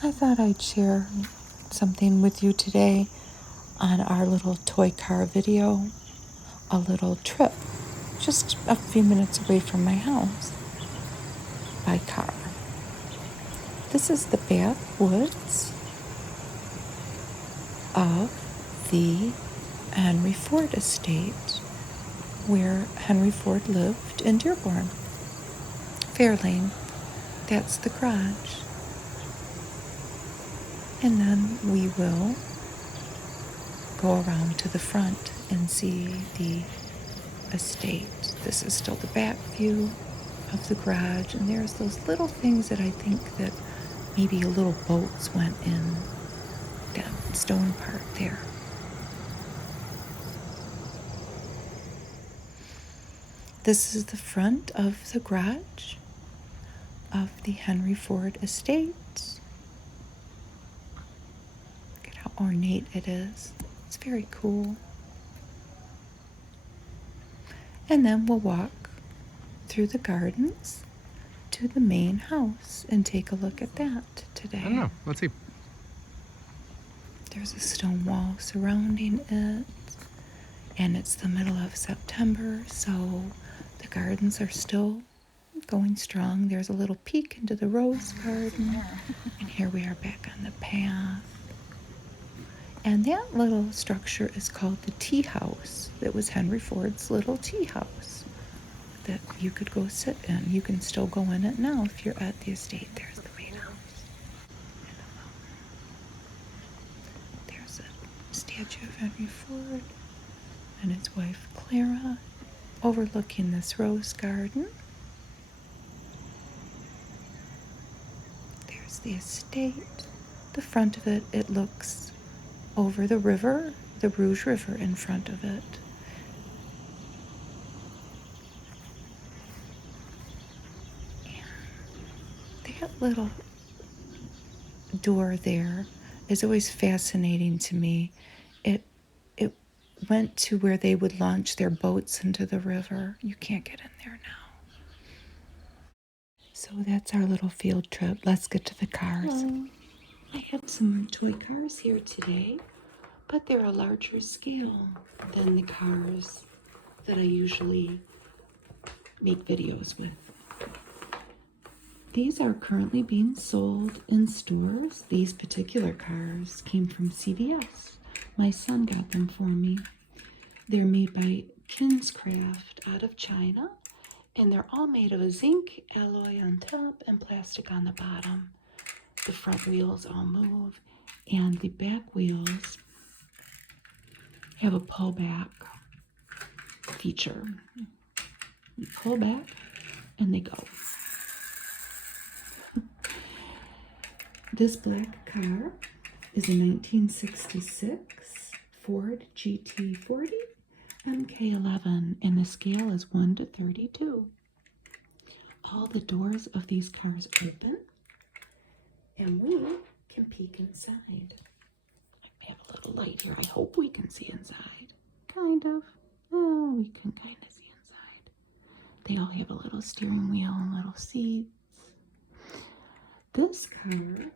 I thought I'd share something with you today on our little toy car video, a little trip just a few minutes away from my house by car. This is the backwoods of the Henry Ford estate where Henry Ford lived in Dearborn. Fairlane, that's the garage. And then we will go around to the front and see the estate. This is still the back view of the garage, and there's those little things that I think that maybe little boats went in that stone part there. This is the front of the garage of the Henry Ford estate. Look at how ornate it is. It's very cool. And then we'll walk through the gardens to the main house and take a look at that today. I don't know. Let's see. There's a stone wall surrounding it, and it's the middle of September, so the gardens are still going strong. There's a little peek into the rose garden, and here we are back on the path. And that little structure is called the tea house. That was Henry Ford's little tea house that you could go sit in. You can still go in it now if you're at the estate. There's the main house. There's a statue of Henry Ford and his wife Clara overlooking this rose garden. There's the estate. The front of it, it looks over the river, the Rouge River in front of it. And that little door there is always fascinating to me. It went to where they would launch their boats into the river. You can't get in there now. So that's our little field trip. Let's get to the cars. I have some toy cars here today, but they're a larger scale than the cars that I usually make videos with. These are currently being sold in stores. These particular cars came from CVS. My son got them for me. They're made by Kinscraft out of China, and they're all made of a zinc alloy on top and plastic on the bottom. The front wheels all move, and the back wheels have a pullback feature. You pull back, and they go. This black car is a 1966 Ford GT40 MK11, and the scale is 1 to 32. All the doors of these cars open, and we can peek inside. I have a little light here. I hope we can see inside. Kind of. Oh, we can kind of see inside. They all have a little steering wheel and little seats. This car,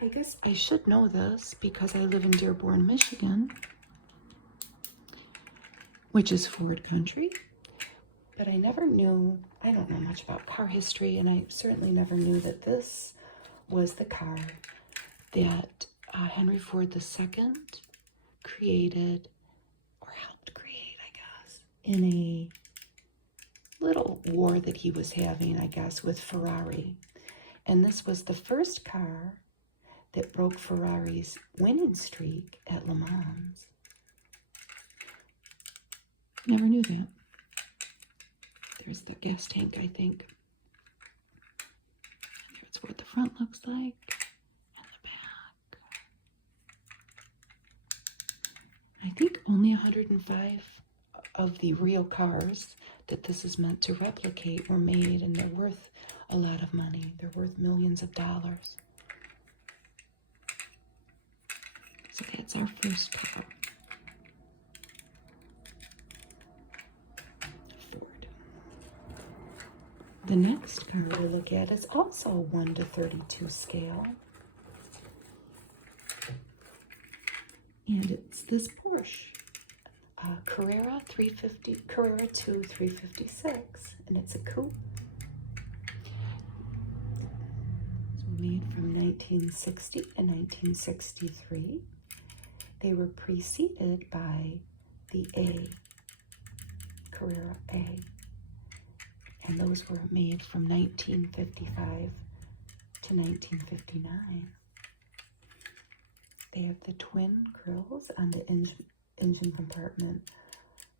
I guess I should know this because I live in Dearborn, Michigan, which is Ford country. But I never knew, I don't know much about car history, and I certainly never knew that this was the car that Henry Ford II created, or helped create, I guess, in a little war that he was having, I guess, with Ferrari. And this was the first car that broke Ferrari's winning streak at Le Mans. Never knew that. There's the gas tank, I think. And there's what the front looks like, and the back. I think only 105 of the real cars that this is meant to replicate were made, and they're worth a lot of money. They're worth millions of dollars. So that's our first car. Ford. The next car we look at is also 1 to 32 scale. And it's this Porsche, Carrera 2 356, and it's a coupe. It's made from 1960 and 1963. They were preceded by the Carrera A, and those were made from 1955 to 1959. They have the twin grills on the engine compartment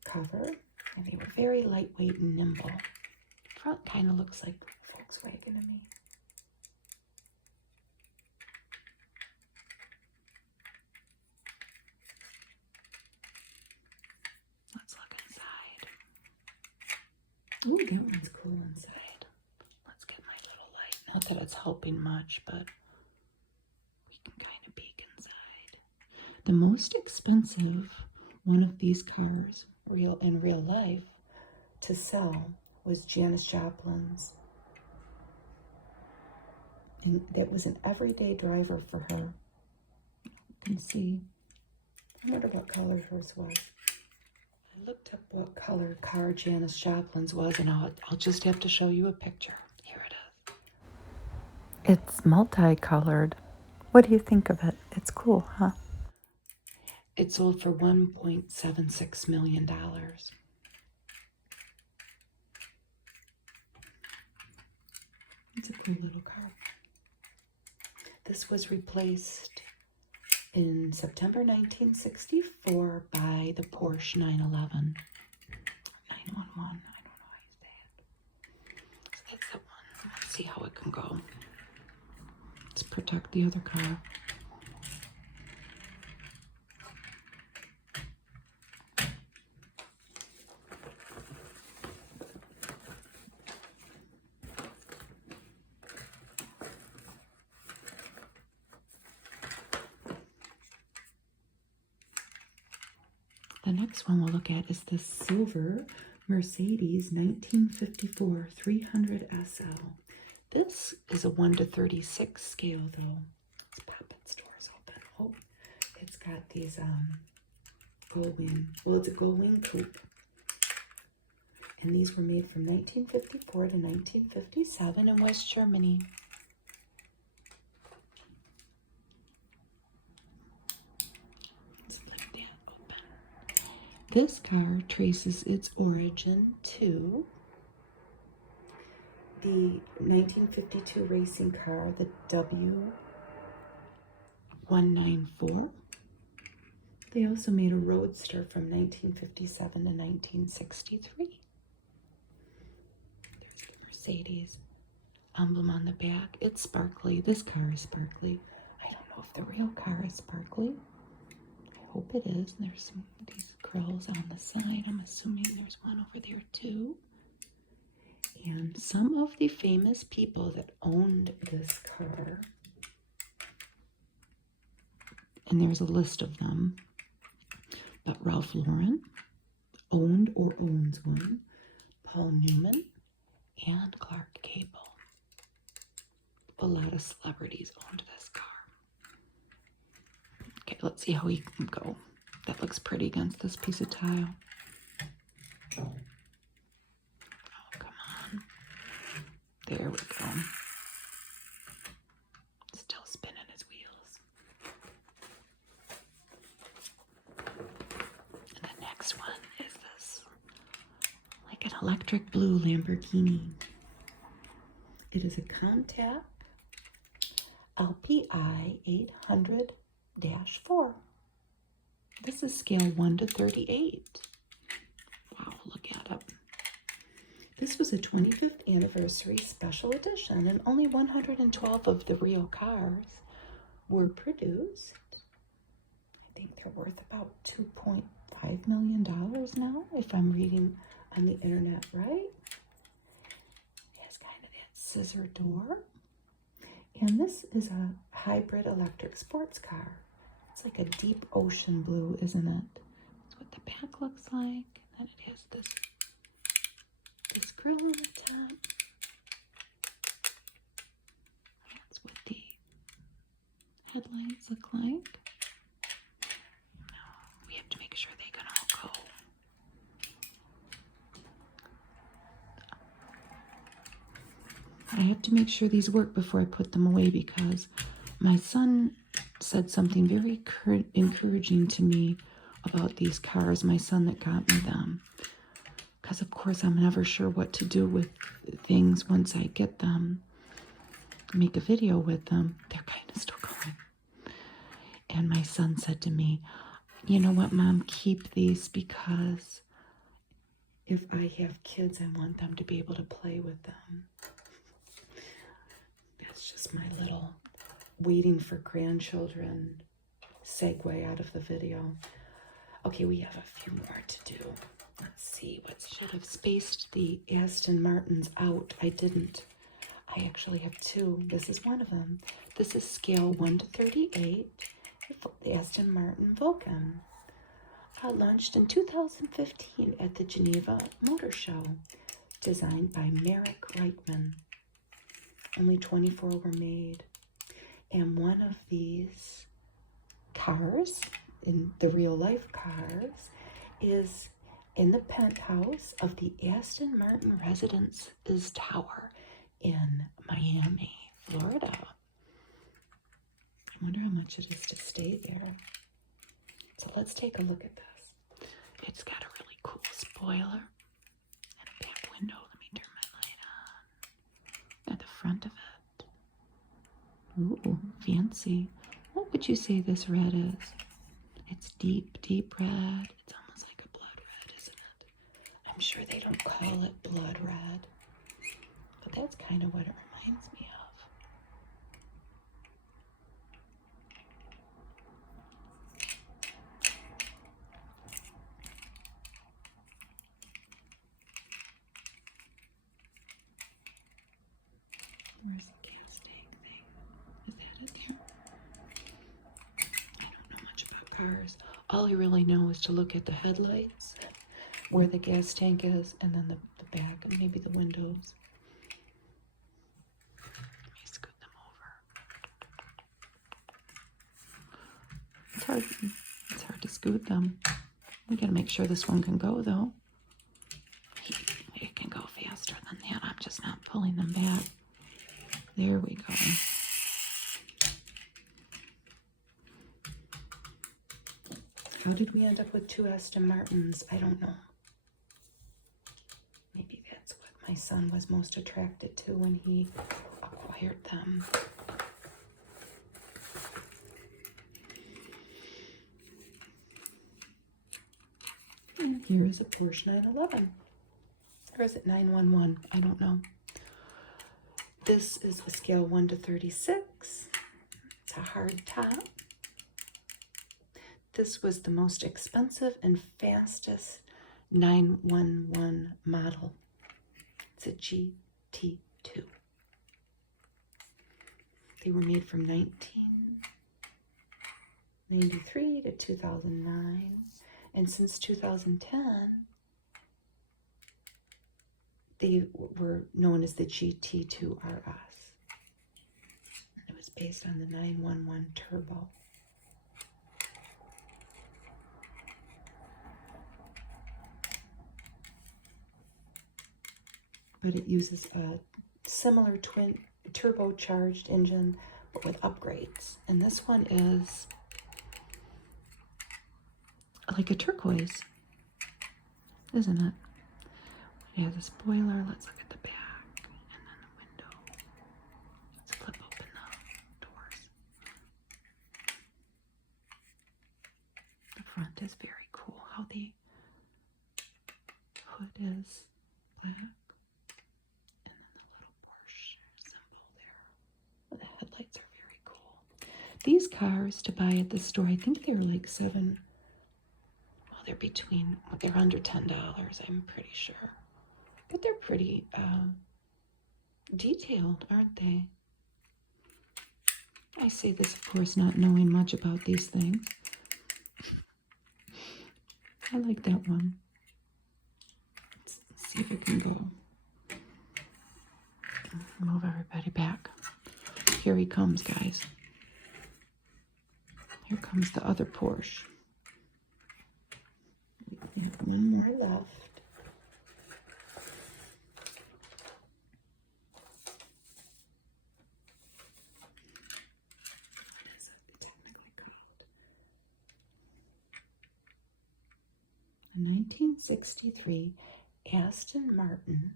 cover, and they were very lightweight and nimble. Front kind of looks like Volkswagen to me. Let's look inside. Ooh, that one's cool inside. Let's get my little light. Not that it's helping much, but we can kind of peek inside. The most expensive one of these cars, in real life, to sell was Janis Joplin's. And that was an everyday driver for her. You can see. I wonder what color hers was. I looked up what color car Janis Joplin's was, and I'll just have to show you a picture. Here it is. It's multicolored. What do you think of it? It's cool, huh? It sold for $1.76 million. It's a cool little car. This was replaced in September 1964 by the Porsche 911. 911, I don't know how you say it. So that's the one. Let's see how it can go. Let's protect the other car. The next one we'll look at is the silver Mercedes 1954 300 SL. This is a 1:36 scale though. Let's pop its doors open. Oh, it's got these Gullwing. Well, it's a Gullwing coupe. And these were made from 1954 to 1957 in West Germany. This car traces its origin to the 1952 racing car, the W194. They also made a roadster from 1957 to 1963. There's the Mercedes emblem on the back. It's sparkly. This car is sparkly. I don't know if the real car is sparkly. I hope it is. There's some these grills on the side. I'm assuming there's one over there too. And some of the famous people that owned this car, and there's a list of them, but Ralph Lauren owned or owns one, Paul Newman, and Clark Gable. A lot of celebrities owned this car. Okay, let's see how he can go. That looks pretty against this piece of tile. Oh, come on. There we go. Still spinning his wheels. And the next one is this, like an electric blue Lamborghini. It is a Countach LPI 800-4. This is scale 1:38. Wow, look at it. This was a 25th anniversary special edition, and only 112 of the real cars were produced. I think they're worth about $2.5 million now, if I'm reading on the internet right. It has kind of that scissor door. And this is a hybrid electric sports car. It's like a deep ocean blue, isn't it? That's what the back looks like. And then it has this grill on the top. That's what the headlights look like. have to make sure these work before I put them away because my son said something very encouraging to me about these cars, my son that got me them. Because, of course, I'm never sure what to do with things once I get them. Make a video with them. They're kind of still going. And my son said to me, you know what, Mom, keep these because if I have kids, I want them to be able to play with them. That's just my little waiting for grandchildren segue out of the video. Okay, we have a few more to do. Let's see, what should have spaced the Aston Martins out. I didn't. I actually have two. This is one of them. This is scale 1 to 38, the Aston Martin Vulcan. Launched in 2015 at the Geneva Motor Show, designed by Marek Reichman. Only 24 were made. And one of these cars, in the real life cars, is in the penthouse of the Aston Martin Residence's tower in Miami, Florida. I wonder how much it is to stay there. So let's take a look at this. It's got a really cool spoiler and a back window. Let me turn my light on. At the front of it. Ooh, fancy. What would you say this red is? It's deep, deep red. It's almost like a blood red, isn't it? I'm sure they don't call it blood red, but that's kind of what it reminds me of. Where's the gas tank thing? Is that it there? I don't know much about cars. All I really know is to look at the headlights, where the gas tank is, and then the back, and maybe the windows. Let me scoot them over. It's hard to scoot them. We gotta make sure this one can go, though. It can go faster than that. I'm just not pulling them back. There we go. How did we end up with two Aston Martins? I don't know. Maybe that's what my son was most attracted to when he acquired them. And here is a Porsche 911. Or is it 911? I don't know. This is a scale 1 to 36. It's a hard top. This was the most expensive and fastest 911 model. It's a GT2. They were made from 1993 to 2009. And since 2010, they were known as the GT2 RS. And it was based on the 911 Turbo. But it uses a similar twin turbocharged engine, but with upgrades. And this one is like a turquoise, isn't it? It has a spoiler. Let's look at the back and then the window. Let's flip open the doors. The front is very cool. How the hood is black. And then the little Porsche symbol there. And the headlights are very cool. These cars to buy at the store, I think they're like they're under $10, I'm pretty sure. But they're pretty detailed, aren't they? I say this, of course, not knowing much about these things. I like that one. Let's see if it can go. Move everybody back. Here he comes, guys. Here comes the other Porsche. We have one more left. 1963 Aston Martin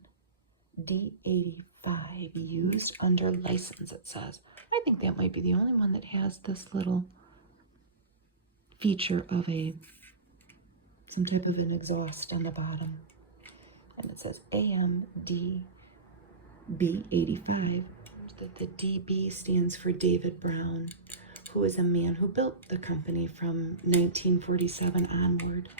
DB5 used under license, it says. I think that might be the only one that has this little feature of some type of an exhaust on the bottom. And it says AMD B85. The DB stands for David Brown, who is a man who built the company from 1947 onward.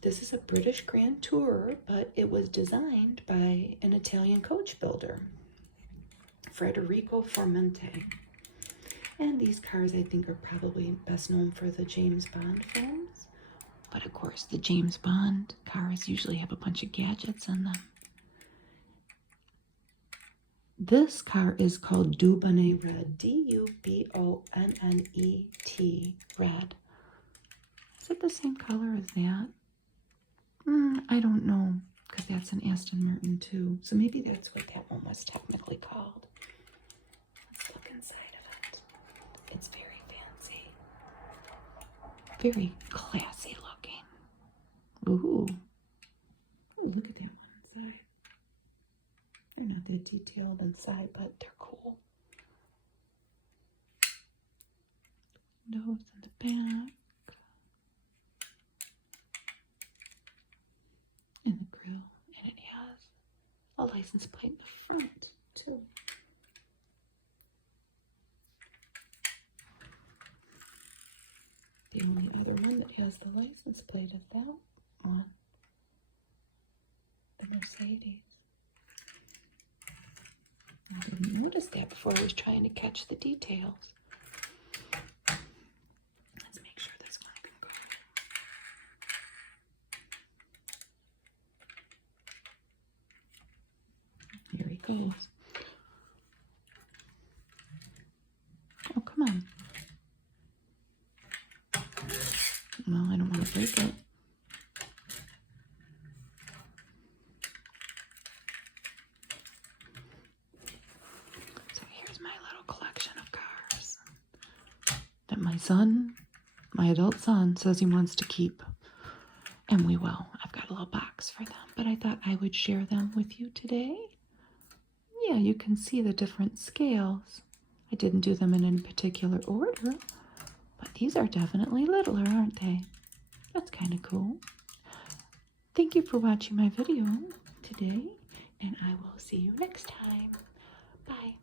This is a British Grand Tourer, but it was designed by an Italian coach builder, Federico Formente. And these cars, I think, are probably best known for the James Bond films. But of course, the James Bond cars usually have a bunch of gadgets in them. This car is called Dubonnet Red, D-U-B-O-N-N-E-T, red. Is it the same color as that? I don't know, because that's an Aston Martin too. So maybe that's what that one was technically called. Let's look inside of it. It's very fancy. Very classy looking. Ooh. Oh, look at that one inside. They're not that detailed inside, but they're cool. Windows in the back. And the grill. And it has a license plate in the front, too. The only other one that has the license plate is that one. The Mercedes. I didn't notice that before I was trying to catch the details. Let's make sure this one can go. Here he goes. Oh, come on. No, I don't want to break it. So here's my little collection of cars that my adult son, says he wants to keep. And we will. I've got a little box for them, but I thought I would share them with you today. Yeah, you can see the different scales. I didn't do them in any particular order, but these are definitely littler, aren't they? That's kind of cool. Thank you for watching my video today, and I will see you next time. Bye.